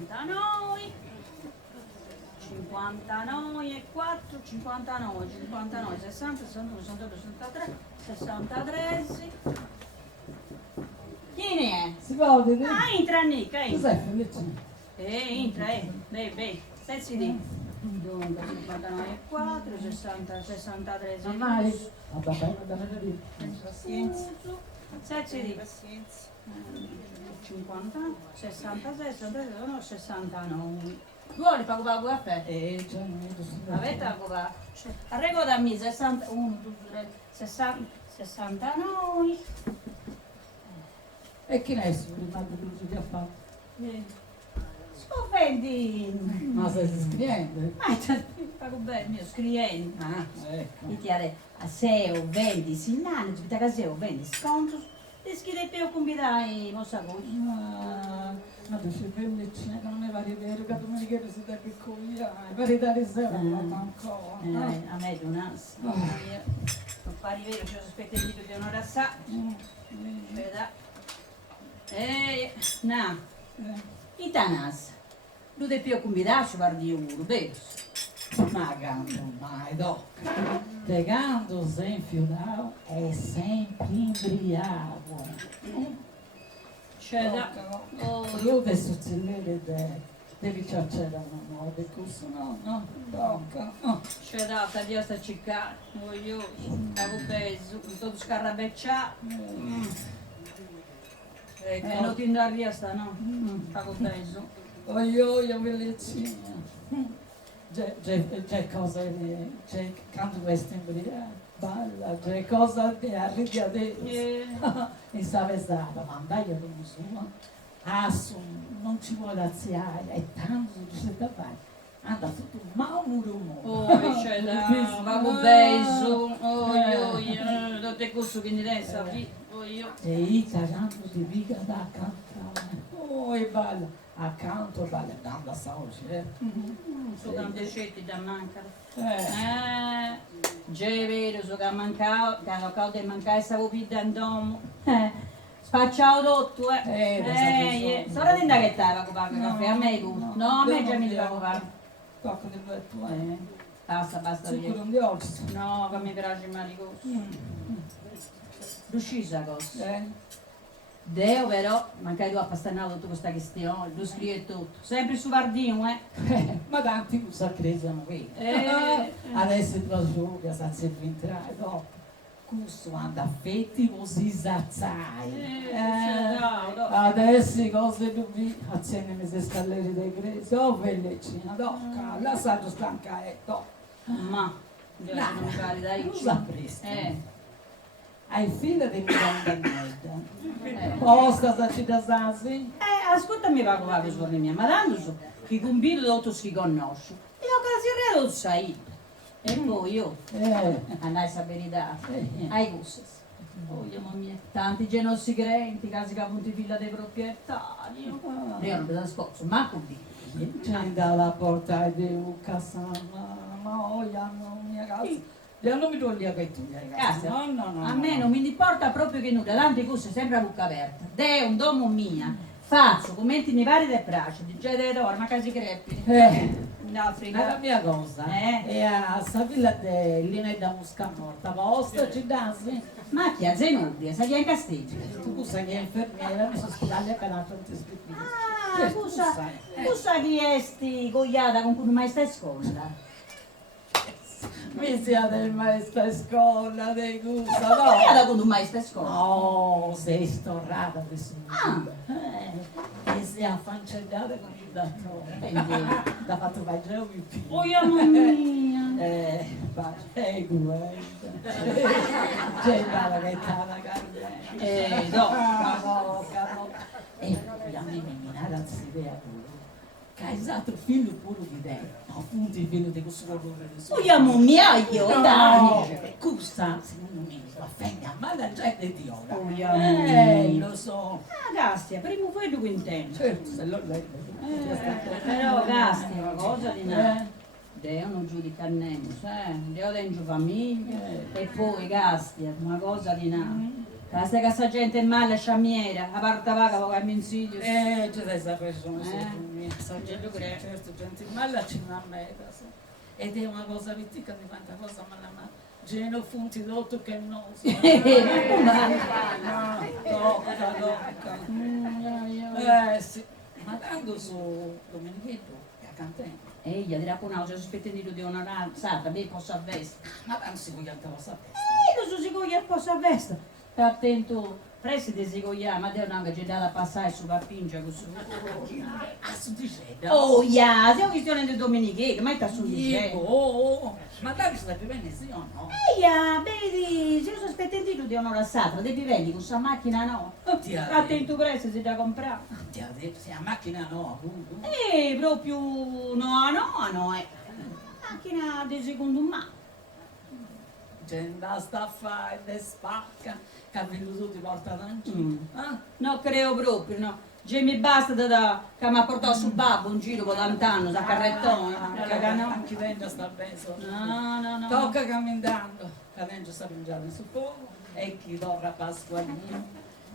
59, 59 e 4, 59, 59, 60, 61, 62, 63, 63. Chi ne è? Si può vedere? Ah, entra Nica, entra. Cos'è Felice? Entra, beh, stai lì. Dunque, 59 e 4, 60, 63. Mai? Vabbè, bene. Pazienza. 7 di pazienza. 50, 66, 69, 69. Vuole per comprare un caffè? Già, non vedo. Avete a comprare? Arrivo da me, 61, 60, 69. E chi ne è su Rinaldo Cruz che ha fatto? Scovendi. Ma stai scrivendo? Ma pago bene, mio scrivendo. Ah, ecco. Mi chiede a SEO, vendi, signale, tu a SEO, vendi, sconto. Ti scrive più combirai, non so Ma tu sei bellissima, non è vero vero che tu mi chiedi se sei piccolina, per dare sempre ancora. A me è un'ansia. Non pare vero, ci aspetta il video di un'ora sa. Veda. No. Itanas. Tu devi più combinare, guardi uno, vero? Ma canto mai, do. Te canto sempre fiutato e sempre imbriaco. C'è da... Io che succedere devi ciacciare no, di questo no, tocca. C'è da tagliare sta ciccare, voglio, avevo peso, tutto scarabecciato. Non ti andare via sta, no? Avevo peso. Io bellissima. C'è cosa, c'è canto questo imbriaco. Balla, c'è cosa che arrivi adesso. E stava stata, ma andai io non so. Non ci vuole aziare, è tanto c'è da fare. Anda tutto un mauro. Oh, c'è da, avevo peso. Non te questo che ne resta, io. E io cantando di viga da cantare. Oh, e balla. Accanto balla, andando a sauce. So cantocetti da mancare. Già è vero, so che mancavo, che hanno caldo e mancare, stavo pidando. Spacciato tutto, Solo di andare che stava a caffè, a me no, a me già mi devo comprare. Tocca di due tu, Basta via. Zucchero di orzo. No, che mi piace il maricoso. Riuscì sta cosa? Deo però, magari tu ha pastanato tutta questa questione, tu scrivi tutto, sempre su Vardino, Ma tanti non sa credono qui. Adesso tu asciuga, sa se entrare dopo. Questo anda affetti così sazzai. Adesso cose tu vi accennemi se scalleri dei greci. Oh bellicina, tocca, la saggio stanca è tocca. Ma, non mi pare dai. Non sapresti. Hai figlia di Miranda Posta da Cidasasi? Ascoltami va come la sorella mia, ma tanto so che combino tutto si conosce. E l'occasione lo sai. E poi io andai a sapere ai gusti. Oh, mamma mia, tanti genossi crenti, casi che appunto figlia dei proprietari. Io non mi scorso, ma combino. C'è dalla porta di Ucasana, ma non mia casa. Io non mi toglie che tu, ragazzi. No. A me non mi importa proprio che nulla, tante cose sempre a bocca aperta. Deo, un domo mia, faccio, commenti nei vari del braccio, di Gede d'Oro, ma casi crepi. La mia cosa è a Savilla dell'Ina da Musca Morta, vostra ci dasi? Ma chi ha Zenobria, sai chi è in Castiglio? Tu sai che è infermiera, mi sono ospedale per la fronte Ah, tu sai chi è sti cogliata con cui non mai stai a scuola? Mi sia del maestro a scuola, dei gusta, no? Ma da quando mai stai a scuola? No, sei storrata di su. E si è affancellata con il datore. L'ha fatto fare già un più. Oh, mamma mia! Guarda. C'è la che stava cagando. No. E la mia ragazzi idea pure. Che hai usato il figlio pure di te. Appunto il figlio di questo colore. Oh, mamma mia, io, dai! Custa, secondo me, la femmina, ma la gente di ora. Oh, mamma mia! Lo so. Gastia, prima o poi lo intendo. Certo, se lo lei. Però Gastia, una cosa di no. Dio non giudica nemmeno, Dio dentro famiglia e poi Gastia, una cosa di no. Basta che sta gente è male, sciammiera, a parte vaga, poi a menziglio. Già sai sapere sono Sto gente pure. certo, gente male ci non meta. Ed è una cosa vittica di quanta cosa ma Geno funti d'otto che non so. Sì. Ma tanto su Domenichetto e a Cantene. Ehi, dirà con una sospettino di onorare, sa, me posso a vesta. Ma tanto si voglio andare a sapere. Lo so si coglia posso a vesta. Sta attento, preside si coglia, ma devo anche c'è da passare su Pappingia così. Ah, su di Geda. Oh, yeah, siamo questione di Domenichetta, ma sta su di sé. Ma tanto sta vivendo sì o no? Eia, vedi, se lo sospettino di onorare sacra, devi venire con questa macchina no. Attento presto se da comprare. Ti ha detto, se la macchina no, appunto. Proprio no, macchina di secondo mano. Gente sta a fare, le spacca, che ha venduto di porta d'angelo. No, creo proprio, no. Già mi basta che mi ha portato su babbo un giro con l'antano, da carrettone. Anche dentro sta bene solo. No. Tocca camminando, che dentro sta mangiando su fuoco, e chi dorra Pasqualino.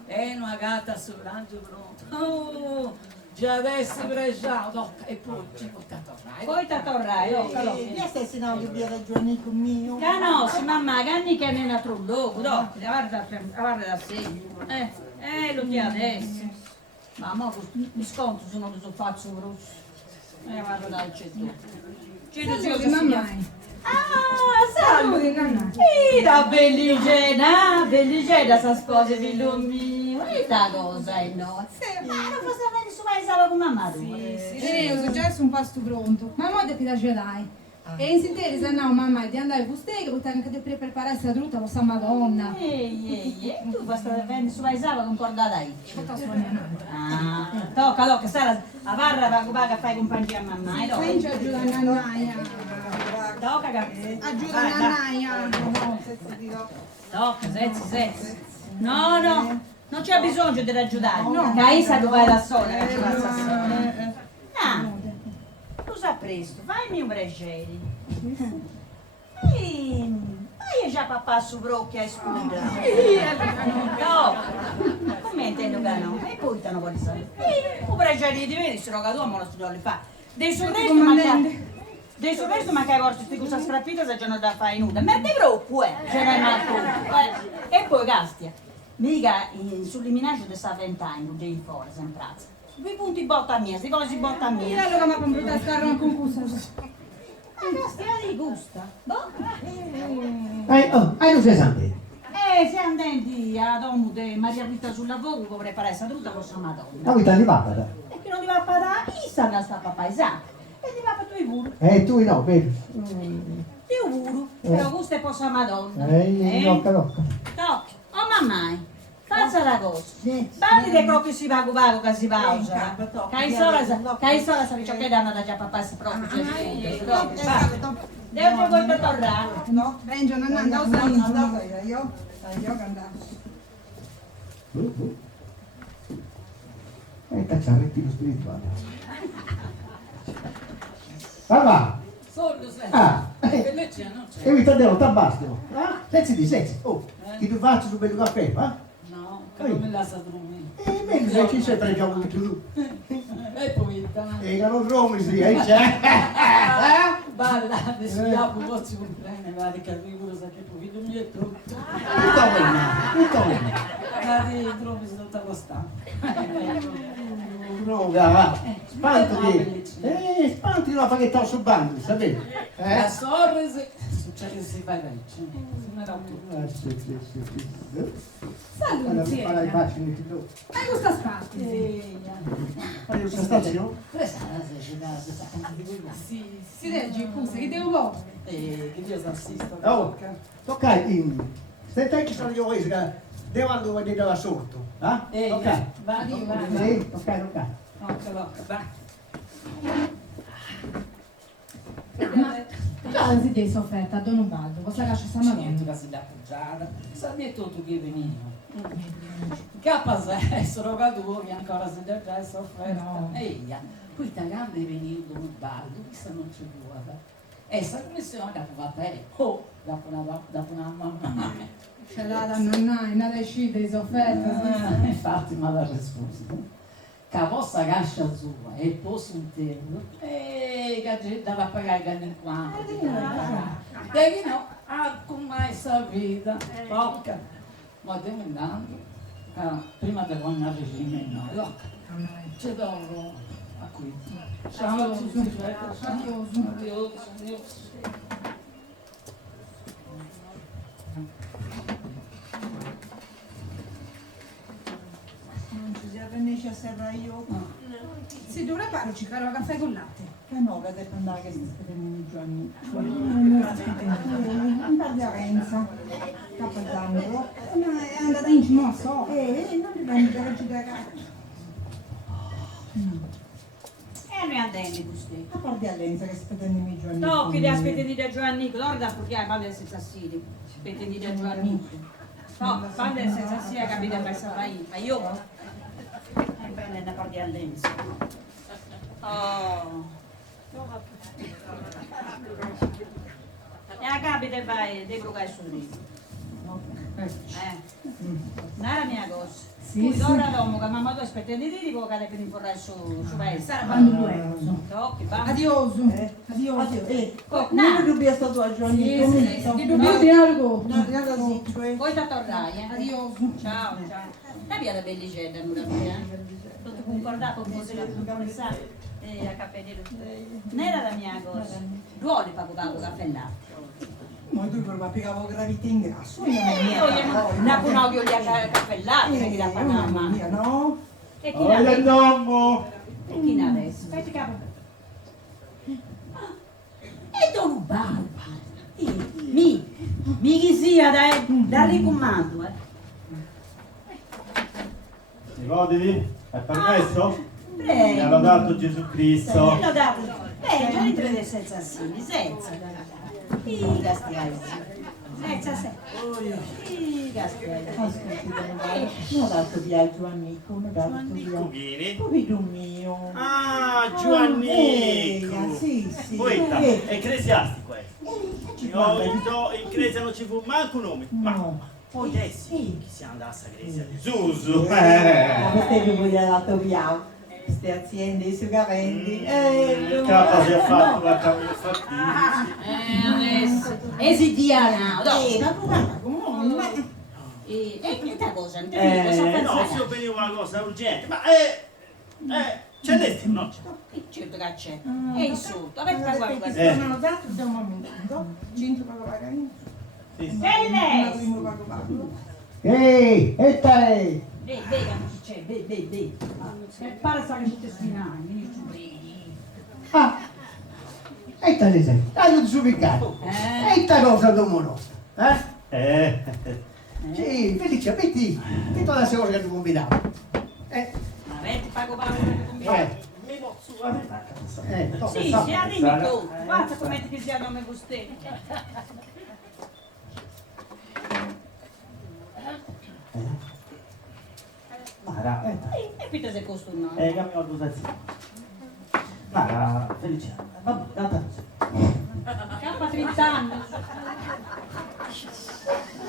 E una gatta sul rancio pronto. Già adesso pregiato, e poi ci portato a Poi ti torrai, Io stessi no, che via ragione con mio. Canosi, mamma, canni che ne ha trullo, dopo, guarda da sé. Lo che adesso. Mamma, mi sconto se non lo faccio grosso. Guarda dal cettone. Saluti, mamma. Salve! Da belligena, sa sposa figlio mio. Questa cosa è no. Ma non posso avere su mai stava con mamma tua. Io so già un pasto pronto. Mamma ha detto che ce l'hai. E in sintesi, se no, mamma, di andare a Fustega, perché anche di preparare la truta con sa Madonna. Tu posso avere su mai stava concordata io. Tocca sulla mia mamma. Tocca, Sara, a barra va a fare compagnia a mamma. Poi ci aiuta la nannaia. Tocca, che Aiuta la nannaia. Tocca, sezzi. No, non c'è bisogno di aiutare. No. Caisa tu vai da sola, che ci passa sola. Tu sa presto, vai un bregeri. Vai già papà su brocchia e scuda. No, come intendo che no? E poi te ne vuoi sapere. Un bregeri di vedi, se roga tu, ma lo studio le fa. Dei sul resto ma che hai portato queste cose strappite se già non da fare nuda. Ma te preoccupi, ce n'è mai tu. E poi Gastia, mica sull'iminaggio di Saventine, devi fare sempre. Due punti botta mia, sti cose botta E mia. allora mi ha comprato a scarra un concorso. Gastia di gusta. Boh. Hai lo sesante? Se andendi a domo di Maria Rita sul lavoro, può preparare questa truta con sua Madonna. La vita di papà. E che non ti va a parlare, chissà che sta papà, esatto. E ti va a fare tu i vuru. Tu no, vedi? Io vuru, però gusto è per sua Madonna. Tocca. Tocca. Oh mamma, faccia la cosa. Bandi che proprio si va a che si va a usare. Che sola sa ciò che danno da già papà si proprio. Devo che vuoi tornare. No, Benjo, non andavo Io che andavo. Cacciarettino spirituale. Papà! Solo se. E mi tagliamo tabasco. Sensi. Che tu faccio su bello caffè, va? No, che non me la sa drumi. Meglio se ci sei preghiamo di più. E poi E che non dromi sì, c'è. balla, adesso dopo posso comprare, vale che arrivo sa che poi non mi è tutto. Tutto bene. Ma dentro mi sono tutta costante. No, va. Spanti una paghetta sul bando, sapete? La sorrisi succede che si fa vecchio. Sì. Salute. Allora, i baci mi do. Ma questa spazio. Fai una stazione? Si legge, scusa, che devo fare? Che Dio si assista. Oh, tocca in. Stai che sono io che devo andare a vedere da sotto. Ok. Va, Sì, ok. Ma si dei sofferta a Don Ubaldo, cosa lascia sta Niente Madonna? che si dà appoggiata. Sa detto tu che veniva. Che sono caduti ancora si dà sofferta. No. Eia, poi da grande veniva un ballo, questa non ci vuole. E sta commissione che ha fatto dopo una mamma. Ce l'ha da nonna, non decide di sofferta. Infatti mi ha risposto. Che la vostra cascia sua e poi sul tempo che dava a pagare i anni qua. Perché no, come sta vita, porca, ma devo andando, prima devo andare a regime, no, c'è dopo a qui. Ciao, adios. Non ci si avvenisce a serra io. Si dovrebbe farci caro caffè con latte. Che no, che deve andare che si aspettano i giorni. Non per Renza. Capitano. Ma è andata in cima, so. Non dipende da recitare. E noi andiamo questi. A parte a Lenza che aspettano i giorni. No, che li aspettano da Giovannico, loro da perché fanno senza siri. Aspettano da Giovannico. No, fanno senza siri, capite, per sapere. Ma io è bene da parte a Lenza. Oh. E a capite vai, devo che sorriso. Non era mia cosa. Poi ora l'uomo che mamma tu aspettando di dire che le per imporre su Sarà quando lo è. Tocchi, va. Adios. Adios. No. Non dubbi è stato a giorni. Di dubbio di algo. No, cioè. Poi da tornare, Adios. Ciao, ciao. La via da bellicetta, non la mia. Tutto concordato con cose che non sa. A capello. Non era la mia cosa. Duole pago caffè là. Ma tu proprio piegavo gravità in grasso. Io la conosco gli caffè là, che la panama. No? E chi l'ha adesso? Dommo! E chi l'ha adesso? Aspetta capo. E tu rubato. Mi chi sia da ricomando, Ricordi? È permesso? Mi Prego. ha dato Gesù Cristo. L'ho dato. Già li prende senza sì, senza. I castiai. Senza se. I castiai. Non ho dato via il Giovannico, non ho dato Giannico via. vieni? Povero mio. Ah, Giannico! Sì. Poeta, è ecclesiastico è. Ci Io guarda. in chiesa non ci fu manco un nome. Ma No. poi adesso chi si andava a chiesa di Gesù? Ma questo vi voglio dato via. Queste aziende, i sugaventi. Il capo si è fatto la camera fattibile. Adesso. Esidiana. Ma guarda, come? E che cosa? Non ti dico, so No, pensare. se io venivo una cosa urgente, ma c'è dentro, no? Certo che c'è. E in sotto. Avete pagato questo? Non ho dato da un momento. 5 pago pagare. Sì, sì. Sei lei? Primo pago pago. Ehi, e te! Vedi che non c'è, vedi. Pare sta che tutte spinali. Ah! E te sei? Dai, non subicare! E te cosa domono? Sì, Felice, metti la cosa che ti combinavo. Avete pago per combinare? Mi posso guardare a casa. Sì, sì, dimmi tu. Guarda come ti sia nome vostè. Mara, E qui te sei costumato. cambio la situazione. Mara, Feliciano, vabbè, data così. Campa 30 anni.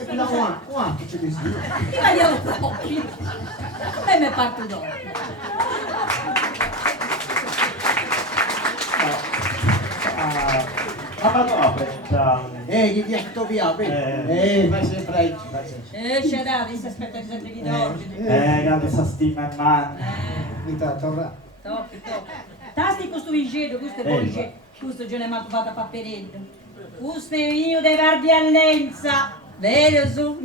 E la qua che c'è di sì? Io la glielo proprio. E me parto dopo. Ma no, ciao. Gli dia tutto via, vedi? Vai sempre aí, vai sempre. C'è da, si aspetta sempre di d'ordine. Quando si stima in mano. Mi torna. Tocchi. Tasti questo vigelo, questo è poi questo già ne ha fatto a papperetto. Questo è io dei Vardi Allenza. Vero su?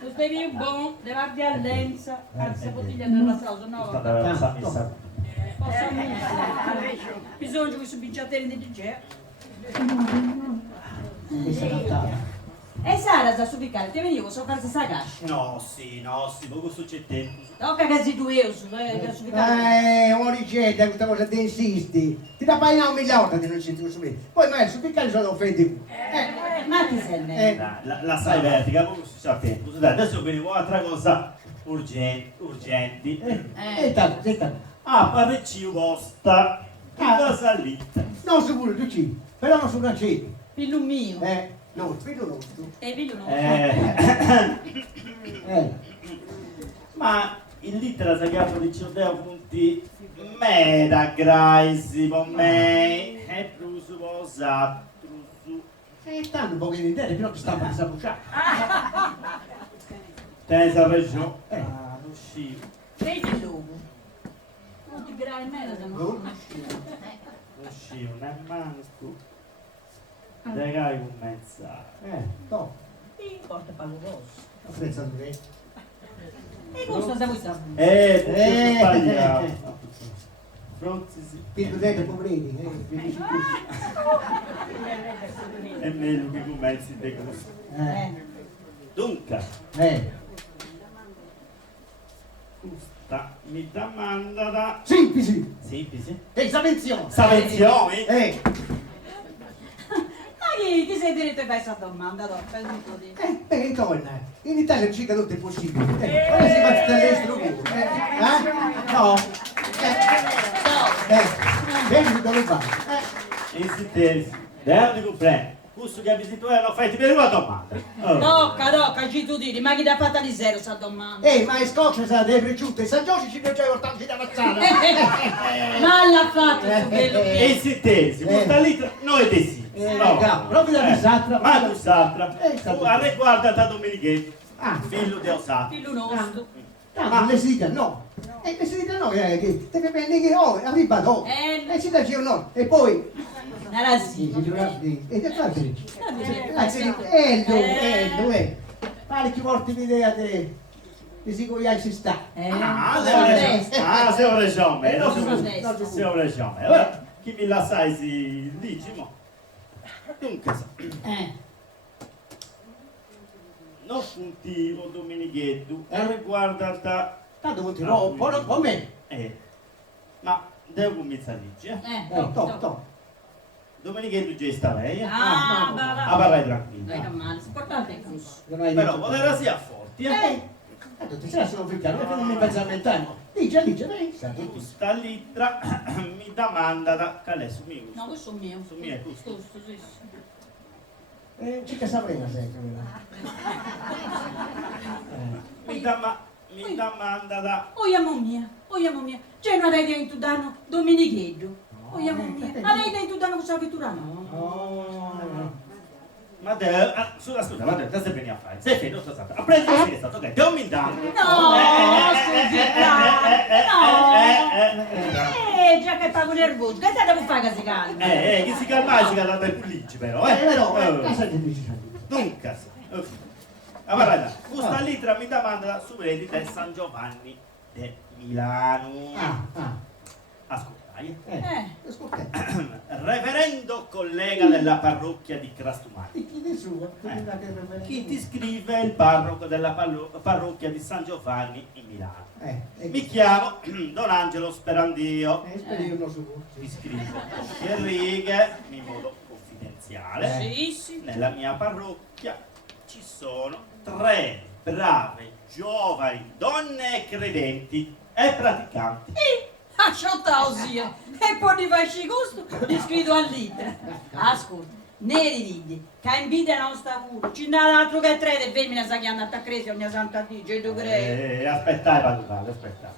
Questo è io buon dei Vardi Allenza. Anzi, bottiglia della salsa, no? Posso bisogna che questo bicchiere di DJ. Questa è cantata. E Sara sa subicare, ti venivo, so farsi sta cascia. No, sì, poco succede. Tocca che si tu io su, per subicare. Una ricetta, questa cosa ti insisti. Ti da paina un miliardo di non sentire subire. Poi magari su piccare sono offendi. Ma ti serve? La sai vertica, poco si sa tempo. Adesso venivo un'altra cosa urgenti. E tanto. Ah, parecchio vostra. Cosa lì? Non sicuro, tu ci, però non sono accetti. Figlio mio. No, figlio nostro. Figlio no. Ma in lettera si chiama di Ciodeo punti me da graisi con me e brusu posato. Tanto un pochino di te, però che sta per sapucciare. Te sapevo? Non uscivo. Figlio. Non ti grai meno se non Oh. conosci. Non uscivo, nemmeno tu. Dai con mezza. No, Sì, porta paluroso. apprezza tu, E questo sa voi sapete. Tutto sbagliato. Fronzi sì. Figlio te, poverini, finisci qui. È meglio che commenzi di questo. Dunque, questa mi domanda da... Semplici, Semplice? esavenzione. Savenzioni? Ma chi sei diritto a fare questa domanda? Perché torna? In Italia non c'è che tutto è possibile. Come si fa all'estero pure? No. Vedi dove va? Insistesi. Devi comprendere. Questo che abiti tu non fai per una domanda. Tocca, ci tu dire, ma chi ti ha fatto di zero sta domanda? Ma in Scozia sa dei prosciutto e San Giorgio ci piace portarci da mazzata. Ma l'ha fatto su quello che... Insistesi. Questa litra non è desi. Proprio da Pisatra. Ma tu saprà. Esatto. Tu a riguarda da Domenichetto. Ah. Figlio di Osato. Figlio nostro. Ma le si dica no. Le si dica no, che deve prendere che arriva dopo. E si dice no. E poi... Era sì. E te fate? Eh. Pare che porti l'idea di sicurezza si sta. Se ho ragione. No, Se ho ragione. Ora, chi mi la sai si dici, mo. Dunque, non puntivo Domenichetto, riguarda da... Tanto continuo, poi con me. Ma devo cominciare a dire, To. Domenichetto già sta lei, Ah, a parlare tranquillo. non è male, si porta il cus. Però, voleva sia forti, Tutti se sono figliati, non mi pensa a mentare. Dice, dai. Questa litra mi domanda da... Qual è su mio? No, questo è mio. Su mio è questo. Questo, sì, sì. C'è che sapremo sempre. Mi domanda da... Amo mia. C'è una rete in Tudano Domenichetto. Amo mia. Ma lei è in Tudano con Saviturano? Ma scusa, ma te sei venuto a fare? Sei finito, a prendere il stato, ok, dammi un danno. No, già che pago nervoso, che devo fare che si calma? Che si calma, si calma per pulici però, Dunque, allora, questa litra mi domanda su reti del San Giovanni di Milano. Ascoltai. Reverendo collega della parrocchia di Crastumani. Chi ti scrive il parroco della parrocchia di San Giovanni in Milano. Mi chiamo Don Angelo Sperandio. Mi scrive che righe in modo confidenziale. Sì. Nella mia parrocchia ci sono 3 brave giovani donne credenti e praticanti. Asciutta zia, e poi ti facci gusto, ti scrivo al lettera. Ascolta, neri vidi, che invidia non sta pure, ci n'è altro che 3 e femmina sa che hanno a cresi ogni santa dice, tu credi? Aspettai, Padovale, aspettai.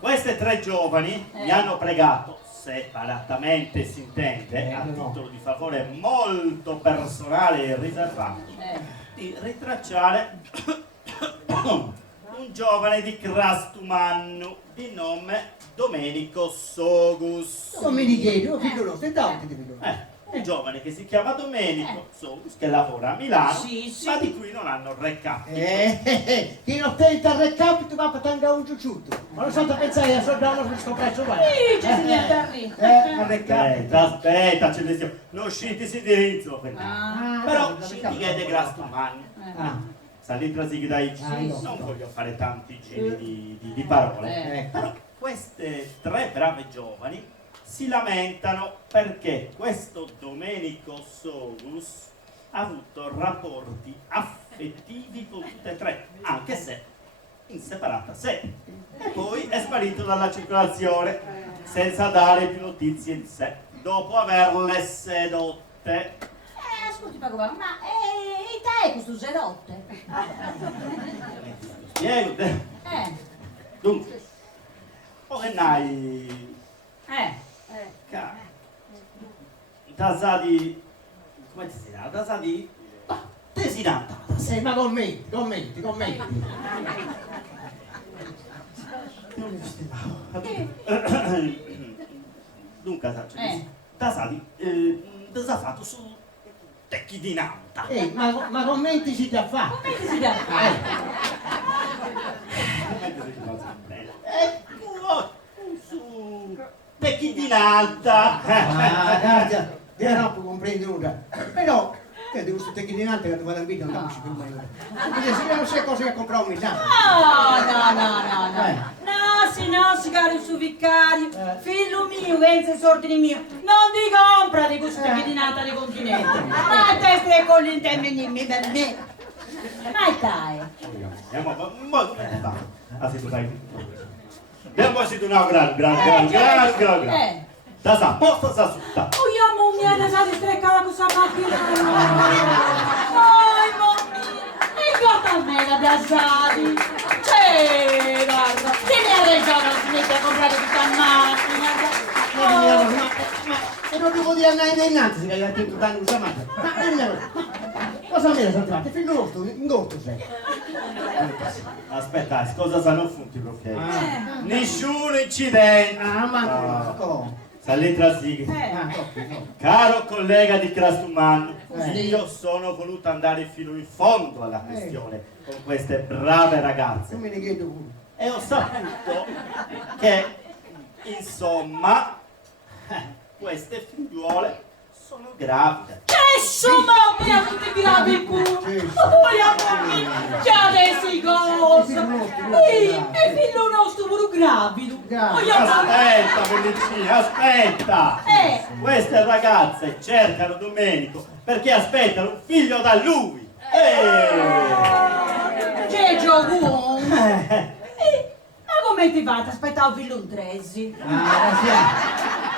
Queste 3 giovani mi hanno pregato, separatamente si intende, a titolo di favore molto personale e riservato, di ritracciare un giovane di Crastumannu di nome Domenico Sogus. Domenichino, figlio nostro, e dove ti vedo? Un giovane che si chiama Domenico Sogus, che lavora a Milano, Sì. ma di cui non hanno recapito. Chi non tenta il recapito va a tanga un ciucciutto. Ma lo so da pensare a soldano per scoprire qua. Sì, ci si mette a ridere. Aspetta, ce ne stiamo. Non sciti si dirizzo, Ah, però ci di Crastumannu. Salita si dai Sì. non voglio fare tanti giri di parole. Però queste 3 brave giovani si lamentano perché questo Domenico Sogus ha avuto rapporti affettivi con tutte e 3, anche se in separata sede e poi è sparito dalla circolazione senza dare più notizie di sé dopo averle sedotte. Ascolti Paco, ma e te questo sedotte? Spiego te. Dunque, ora nai tasadi, come si chiama? Tasadi desinata. Ma commenti. Dunque, tasadi desafatto su tecchi di nanta. Ma commenti si già fa. Su tecchi di nanta. Guarda, io non comprendo nulla. Però, che devo stare tecchi di nanta che vado al video non capisci più mai. Perché se io non sai cosa che comprare un messaggio. No, si cari su vicari, figlio mio, pensa ai sordi mio, non ti compra di questi di nata di continente, ma te stai con l'intervenimento per me. Ma dai. Ma come ti fa? Ah, sì, tu sai. Abbiamo siete una gran. Da sa, posto sa sutta. Oh, io mo mi hanno dato streccata questa macchina. Oh, e guarda a me la dasati. Guarda, tieni a ragione, non si mette a comprare questa macchina. Ma non devo dire andare innanzi se hai detto tanto questa macchina. Ma cosa mi hai saltato? Figlio nostro, in gorto sei. Aspetta, cosa sanno funti perché? Nessun incidente. Salite sigla. Caro collega di Crastumano, io sono voluto andare fino in fondo alla questione con queste brave ragazze. Non me ne chiedo pure. E ho saputo che, insomma, queste figliuole sono gravide. Che insomma, mi ha tutti gravi pure. Che adesso cosa? E figlio nostro pure gravido. Aspetta, Pellicini, aspetta! Queste ragazze cercano Domenico perché aspettano un figlio da lui! Che gioco! Ma come ti fate? Aspettavo figlio un Tresi.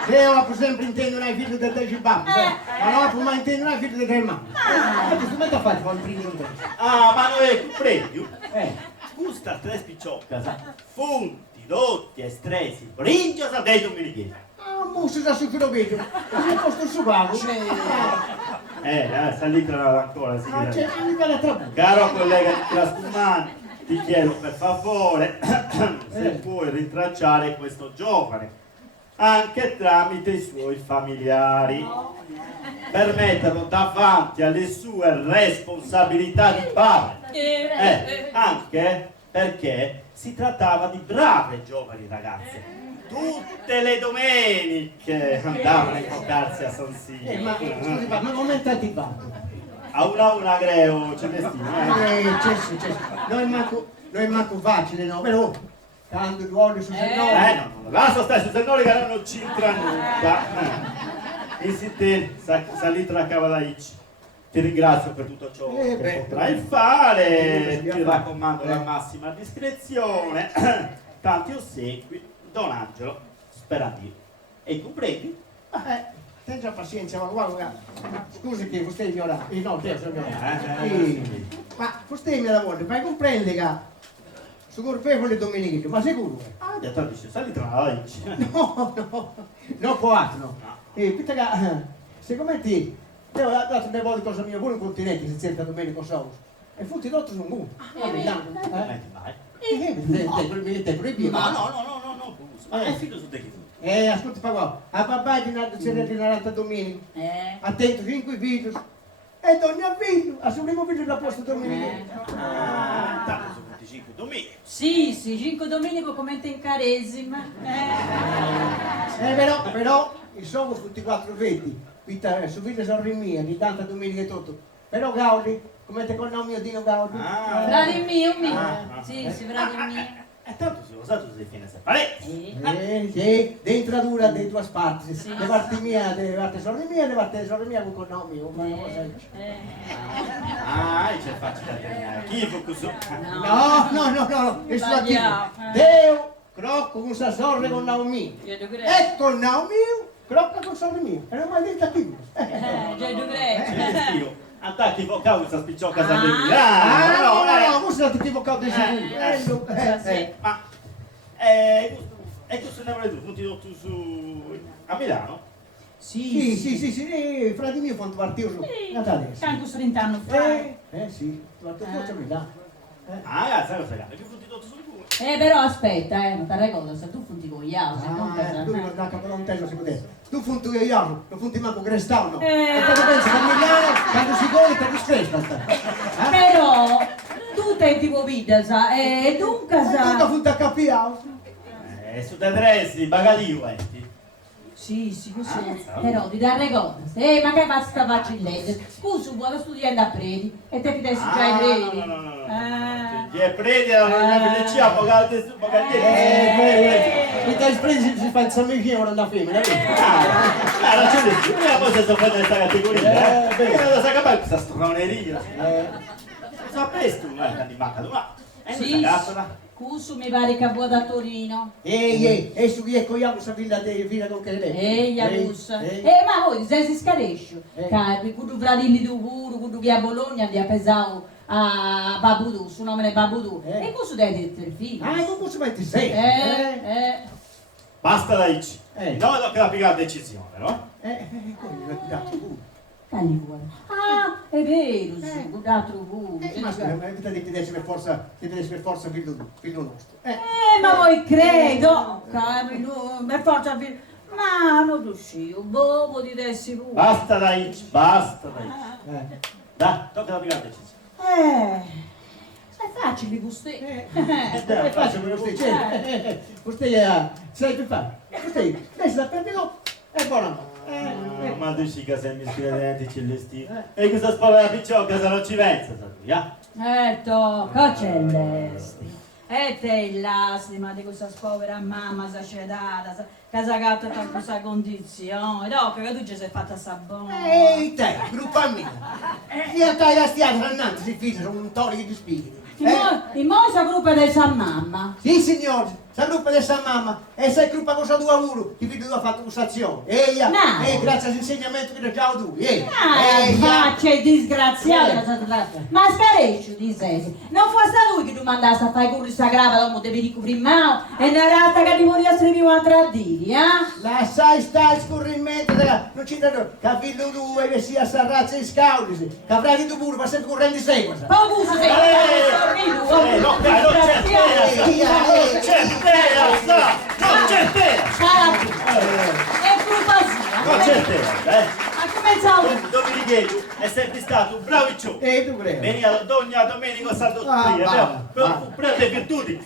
Io per sempre intendo un figlio del tuo babbo, ma non mai intendo un figlio del tuo mamma. Ma tu come ti hai fatto con il figlio del ma non è un premio? Gusta tre spicciocca, funti, dotti, estresi, bringia dei domenichini. Un busto da su che lo vedo, ma posto su pago. Salite ancora, sì. Caro collega di Crastumano, ti chiedo per favore se puoi rintracciare questo giovane anche tramite i suoi familiari per metterlo davanti alle sue responsabilità di padre, anche perché si trattava di brave giovani ragazze, tutte le domeniche andavano a invocarsi a San Siro. Ma scusi, ma come ti fatto? A una greo Celestino. Non è manco facile, no, però tanto duole su Sennoli. No, lascia stare su Sennoli che non c'entra nulla. Insiste, salite la cavalaici. Ti ringrazio per tutto ciò che potrai fare, ti raccomando la massima discrezione, tanti ossequi, Don Angelo Sperandino. E comprendi? Tenga pazienza, ma guarda, scusi che vostè è ignorante, no, te sono ignorante. Ma vostè mi la vuole, fai comprendere che sono colpevole Domenico, ma sicuro? Già ti dice, salite la cavalaici. No, può altro. Questa che, secondo me ti, io ho dato un po' di cosa mia, pure un continente se senta Domenico Sous. E tutti gli altri sono buoni. Come ti vai? No, ma è figlio su te che tu. Ascolta papà, a papà di nato c'era di narata Domenico. Attento, 5 figli. E ogni figlio, a suo primo figlio da posto Domenico. Tanto sono 25 domenico. Sì, 5 Domenico come in Caresima. Però, sono tutti 4 figli. Su figlio sono mia, di tanta domenica e tutto. Però Gaudi, come te con il nome mio Dino Gaudi? Bravi mio. Sì, bravi mio. tanto si usa tutti i fine separati. Sì, dentradura dei due parti. Le parti mia, le parti sorelle mia, le parti sorelle mia con no mio. Ah, c'è faccio da terminare. Chi fu così? No, e sto qui. Deo, crocco con sa sorelle con Naomi. E con Naomi, crocca con sorelle mia. E non mai detto più. Attacchi vocali questa spicciocca da no, questo è tipo causa di sicuro. Ma e questo ne avrei tu, punti tu su a Milano? Sì, frati mio quando partiu su Natale. Anche 30 anni fa. Sì, partiu a Milano. Ah, sai cosa che punti tu su lui? Però aspetta, non ti ricordo se tu funti con gli altri, se non tu mi guarda che non te lo si poteva. Tu funti io, non funti manco Crestano. E cosa pensi che a Milano quando si vuole per rispetto? Però tu sei tipo Vidasa e dunque sa... Tu funti a capiamo. Su da Dressi, bagalio, Sì, così. Però ti dà ricordo. Ma che basta facilmente. Scusa, vuole studiare a Predi e te che già i Predi. No. Gli è Predi alla felicia, pagate. Mi dai spresi si fa il sammichino con la femmina. Non c'è nessuno, prima cosa sto facendo questa categoria. Non sa capire questa stroneria. Sapessi tu, di manca, ma sì, Cusu mi pare che vuoi da Torino. E su chi è cogliamo questa villa con che lei? Iacus. Ma voi se si scaresce. Quando fratelli tu pure, quando che a Bologna andiamo a pesare a Babudu, su nome Babudu. E cosa devi dire figlio? Come posso mettere sei? Basta da Ici. No, che la pigra decisione, no? Come l'ho dato tu? È vero, sì, dato pure. Ma scusa, ti deve per forza figlio nostro. Ma voi credo, per forza figlio. Ma non riuscivo, bobo di dessi pure. Basta da Ici. Dai, tocca la pigra decisione. È facile vostè. È facile per vostè. Vostè sai più fare. Vostè, lei si da perdere e buona. Ma tu sì che sei miscredenti celestini. E questa spola picciocca se non ci pensa, sai? Tocca celesti. E te l'astima di questa povera mamma sacerdata, che si ha gatta con questa condizione. Dopo che tu ci sei fatta sabone. Ehi te, gruppa mia. Io stai la stiata annanzi, si figlio, sono un torico di spirito. In mosa gruppa di San Mamma. Sì signore, sa gruppa di San Mamma e sei gruppa cosa tua voluto, che figlio tu ha fatto quest'azione. Grazie all'insegnamento che già tu. Faccia disgraziata. Ma scaresci di sé. Non fosse lui che tu mandasse a fare con questa grava dopo devi ricoprire mano e una rata che ti voglio scrivere un tradiri, Lasciai stare scorrimento, non ci credo, che figlio tu che sia sta razza di scaudisi, che avrai tu pure, ma sempre correndo di seguito. Pausa sei. Non c'è È colpa sua. Non c'è te, Ma come ciao? Domenichino è sempre stato un bravo icciù. Tu prego. Veniva ogni domenica a dottrina, però le virtudi.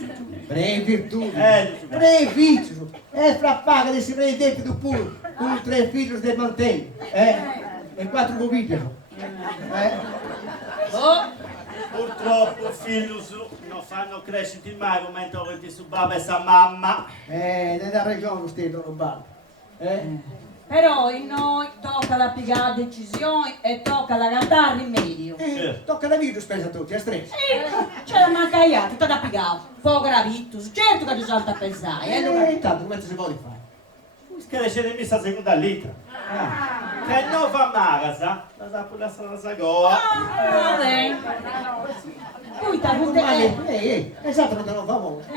Previsto. E fra paga di si prende tu pure, con 3 figli del mantello. E 4 boviglie. Purtroppo figlio non fanno crescere mai al momento che ti su babà e sa mamma. Ne dà ragione stesso non vale. Però in noi tocca la pigliare decisioni e tocca la gattare rimedio. Tocca la vita spesa tutti, a stress. C'è la mancaia, tutta da pigliare. Poco ravittus, certo che ti salta a pensare. Intanto come si vuole fare? Crescere mi sta seconda litra. Che non fa male, sa? La sa pure la sagoa. Vabbè. Poi sta con te. Esatto, non te lo fa molto.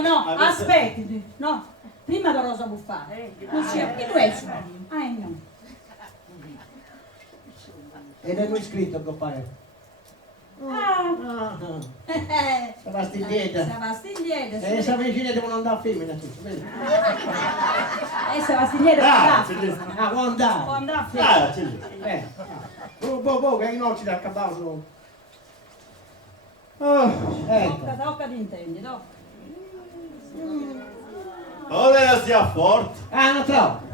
No, aspetti. No, prima la rosa buffare. Non sia, che tu è su? No. Ed è lui scritto, compare. Stava stiglietta. E se vicina devono andare a femmina tu, vedi? Stava stiglietta. Può andare. Può andare a femmina. Che non ci dà capato. Tocca di intendi, no? Ora sia forte. Non troppo.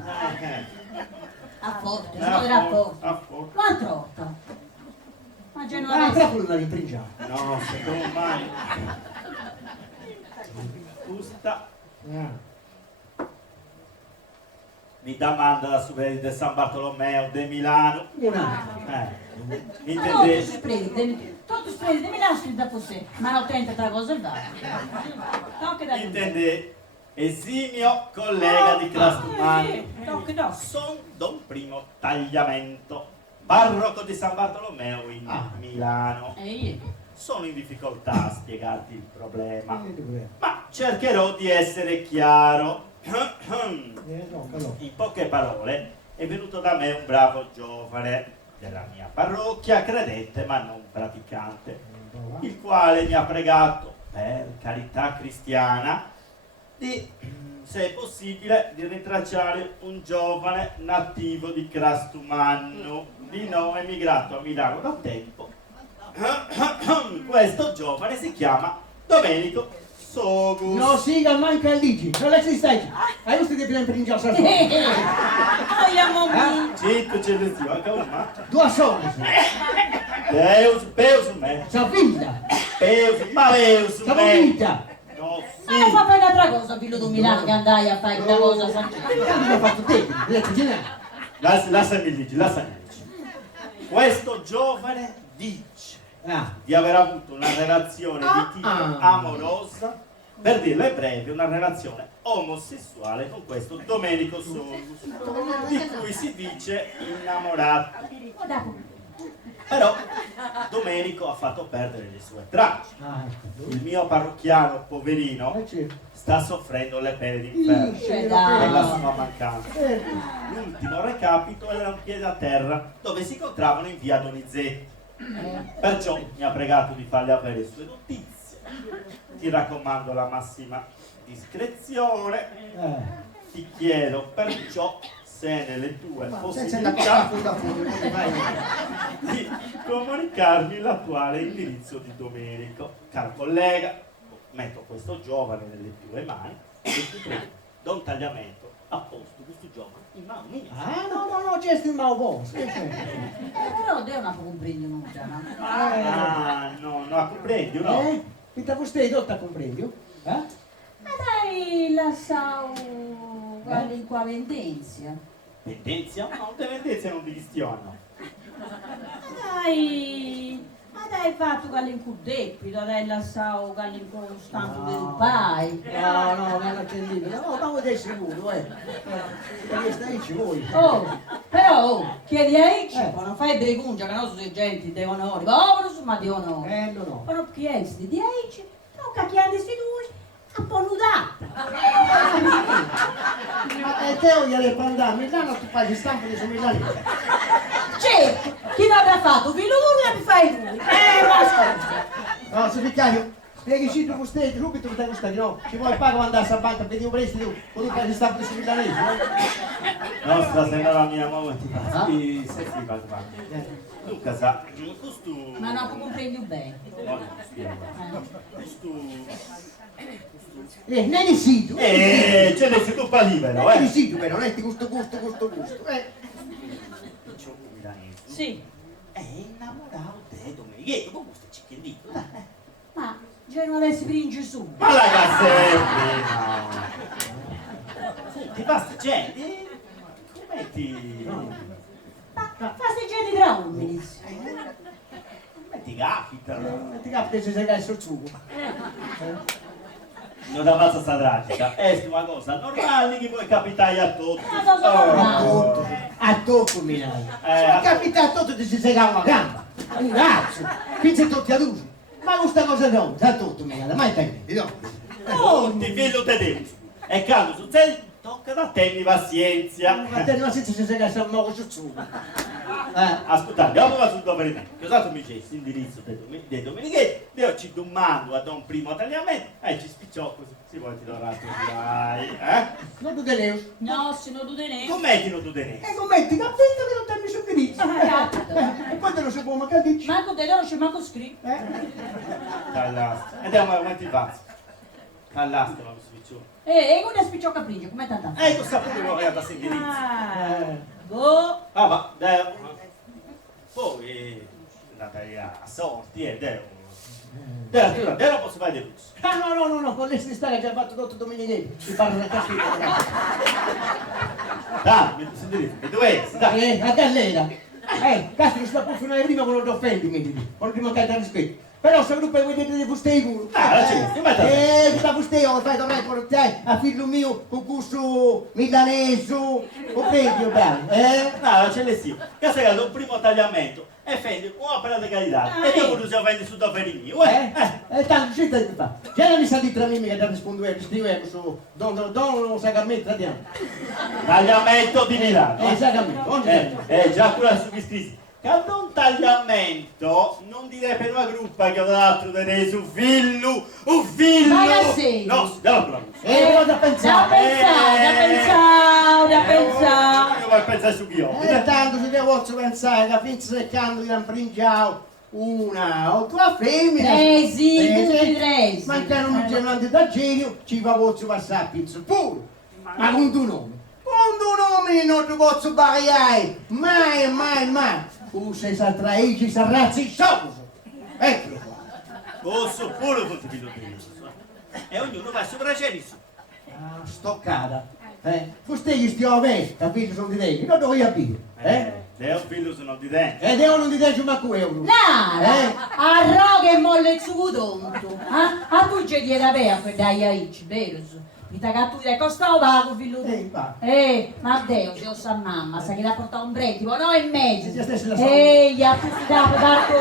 A forte, sono era forte. Ma troppo. Ma Genoa però pure una rimpringiata. No, secondo me. Giusta. Mi domanda la Superiore di San Bartolomeo di Milano. Intendessi? Tutto sprende di Milano scritto da você. Ma non tenta tra cose va. Tocca da Intende esimio collega di Crastumano. Tocca da. Son Don Primo Tagliamento, parroco di San Bartolomeo in Milano. Sono in difficoltà a spiegarti il problema, ma cercherò di essere chiaro. In poche parole, è venuto da me un bravo giovane della mia parrocchia, credente ma non praticante, il quale mi ha pregato, per carità cristiana, di, se è possibile, di ritracciare un giovane nativo di Crastumano, di nome emigrato a Milano da tempo. Questo giovane si chiama Domenico Sogus. No, siga, manca il ligi. Non le si stai. Hai visto che prima impringiare sa Citto c'è il zio, anche una. Due soldi. Peu su me. Sa finta. Peu su Sa me. finta. No, Ma non fa fare un'altra cosa, figlio di Milano, che andai a fare una cosa sangue. Tanto l'ho fatto te. Detto, lasciami il ligi. Questo giovane dice di aver avuto una relazione di tipo amorosa, per dirla in breve, una relazione omosessuale con questo Domenico Sogus, di cui si dice innamorato. Però Domenico ha fatto perdere le sue tracce. Il mio parrocchiano, poverino, sta soffrendo le pene d'inferno per la sua mancanza. L'ultimo recapito era un piede a terra dove si incontravano in via Donizetti. Perciò mi ha pregato di fargli avere le sue notizie. Ti raccomando la massima discrezione. Ti chiedo perciò se nelle tue possibilità di comunicarmi l'attuale indirizzo di Domenico. Caro collega, metto questo giovane nelle tue mani e ti prego, Don Tagliamento, a posto questo giovane in mano mia. no, gesto in mano vostro. Però devo una comprendere non già. No, comprendi, no? Pita vostè, dotta comprendi? Ma dai, lasciamo in qua Vendenzia. Vendenzia? No, de Vendenzia non ti cristiano. Ma dai fatto che l'incudeppido, dai lasciamo che l'incostante del pai. No, non attendibile. No, ma vuoi sicuro, perché stai ci vuoi. Però, chiedi a Icci, non fai bregungia, che non sono gente di onore, povero ma di onore. No. Però chiesti di Icci, tocca chiedere due, a po' nudata. Ma te voglio andare a Milano, tu fai stampo di su Milano. Certo, chi non avrà fatto figlio tu, mi fai tu. Ma scusa. No, se vicario, spieghi tu vostè, subito mi gusta, no? Ci vuoi pagare andare a banca, vedi un prestito, o tu fai stampo di su Milano. Nostra Signora mia mamma ti fa. Sì, va. Dunque, sa, questo... Ma no, tu comprendi bene. Non è sito. Ce l'hai tu pa libero, Non è sito, però, non è gusto. Sì. È innamorato di Domenico, con questo cicchellito. Ma Genoa adesso stringe su. Ma la cassetta! Senti, basta, gente, come ti... Ma fate gente tra uomini. Come ti capita? Ti capita se sei messo il sugo. Non da mazza sta tragica, è una cosa normale che puoi capitare a tutti. A tutto Milano. Capita a tutto ti si sega una gamba. Un cazzo. Finché tutti ad uso. Ma questa cosa no, a tutto Milano, mai intendi, no? Tutti, figlio di Dio. E caldo su te, tocca da te mi pazienza. Ma te non si sega il mogo sul sugo. Ascoltate, andiamo sul dopo che usato mi dice l'indirizzo dei Domenichetti, io ci domando a Don Primo Tagliamento e ci spicciò così, si vuole ti dovrà Non tu tenevo. No, se non tu tenevi. Com'è che non tu tenevi? E commenti, capito che non tenni sul indirizzo. E poi te lo si può mancare di Manco te non c'è manco scritto. All'asta. Andiamo avanti il pazzo. All'asta lo spicciò. E come spicciò capriccio, come tanta? Ecco saputo che voleva da indirizzo. Boh. Ma dai. Poi andate a sorti, Deo non posso fare di lusso. Ah no, con l'estestà che ha fatto Dottor Domenichetti, si parla da caspita. Dai, mi sentite, dove è? Dai. A galera. Cazzo, sta pure finire prima quello ti offendi, mi dici, non ti mancare di rispetto. Però se gruppo vedete di fustei culo. Questa fustei ho fatto mai portare a figlio mio con gusto milanese, o prendi, o bello, No, ce l'è sì. Che sei il primo tagliamento e fendi un'opera di carità. E dopo tu ci offendi su doveri mio, tanto ci stai di fare. Già mi sa di tra me che da rispondere, scrivevo su Don Sacramento, andiamo. Tagliamento di Milano. Sacramento, Già quella su chi scrisi. Che ad un tagliamento non direi per una gruppa che ho dato tenere su un figlio. Ma che sei? No, già l'ho da pensare. Da pensare. Io voglio pensare su chi ho. Tanto se devo pensare che finché seccando di rampringiao una o due femmine. Sì, Mancano un gemante da genio, ci va posso passare a pizzo pure. Ma con due nomi. Con due nomi non ti posso barriare. Mai. Sei s'attraigi, s'arrazzi, sciocco. Eccolo qua. Posso pure con il figlio di e ognuno fa sopra cenizzo. Stoccata. Fustegli stiamo bene, capito sono di te, non devo capire. Deo figlio sono di te. E devo non ti dice manco euro. A roga e molle il suo tonto. A tu c'è di da bea per dai aici, vero? Mi ta che tu dai costavo vago figlio tu. Ma Deo, se sa mamma, sa che l'ha portato un bretivo, no in mezzo. Gli ha tutti dato d'arco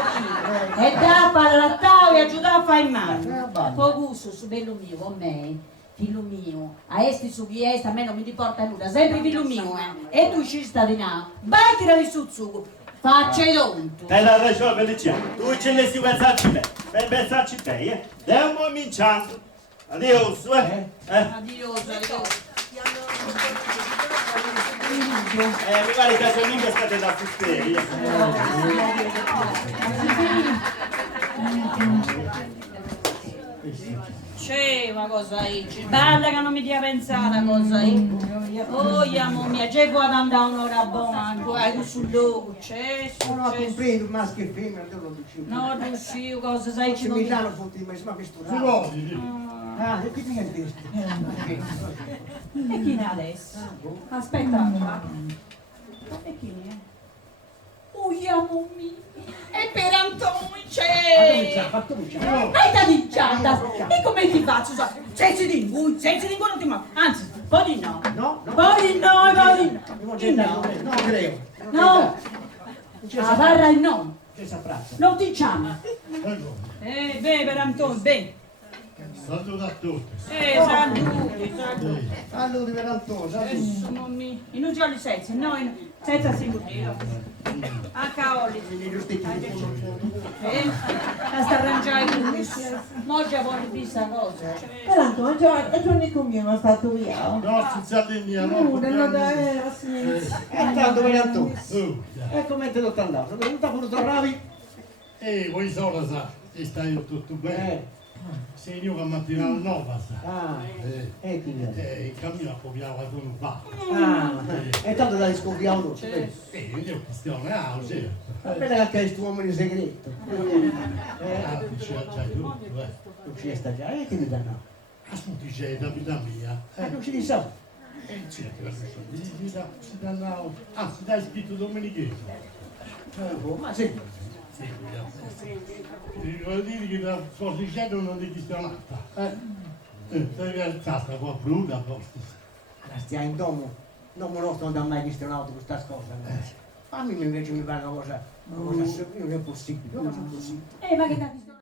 e da parlattavo e aiutavo a fare in mano. Poi gusto su bello mio con me. Figlio mio, a esti su chi est, a me non mi importa nulla, sempre figlio mio, E tu ci stai di là, vai tirare su zucco, faccia i tonto. Hai la ragione, Felicia, tu ce ne si pensarci bene, per pensarci bene, Devo cominciando. Adios, Adios. Mi pare che sono mica state da fusteri. C'è una cosa lì, balla che non mi dia pensare una cosa lì. Oh, amo mia, c'è può andare un'ora buona, ancora sul dopo, c'è. Non ho compreso maschio e femmina, te lo dicevo. No, non uscivo, cosa sai, ci Se non... Milano fotti mai, ma questo Si vuole, e che mi hai detto? E chi ne ha adesso? Aspetta, e chi ne è? Oh, amo mia, e per Antonio c'è! Hai da dicciata! E come ti faccio? Senza di lui non ti manca, anzi, poi di no! Poi di no! Non credo. No! La barra è no! C'è saprata. Non ti chiama! Beh, per Antonio, beh! Saluto a tutti. Saluti! Allora, per Antonio, saluti. In un giorno senza, no, senza sicurezza. A caoli. La sta arrangiando qui. Mo già vuole questa cosa. Per Antonio, è giorni con me, ma stato via. No, si sallegna, no? Non è sinistra. E tanto per Antonio. E come te lo sta andando? Sono venuta pure tornavi? Voi solo sa, che stai tutto bene. Sei io che mattina alle 9 sa. E quindi? In cammino a copiare la tua fa. E tanto da riscopriamo tutto. Io questione, certo. Appena che è questo uomo di segreto. C'è già tutto, Non ci sta già, e che mi danno? Assunti c'è da vita mia. Non ci diciamo. Certo, si danno, anzi dai scritto domenichese. Ma sì. Ti voglio dire che da Forticello non è questionata. Sei alzata qua brutta a posto. Stia in domo. Non nostro non ha mai visto un'auto con questa cosa. Fammi invece mi pare una cosa non è possibile. Ma che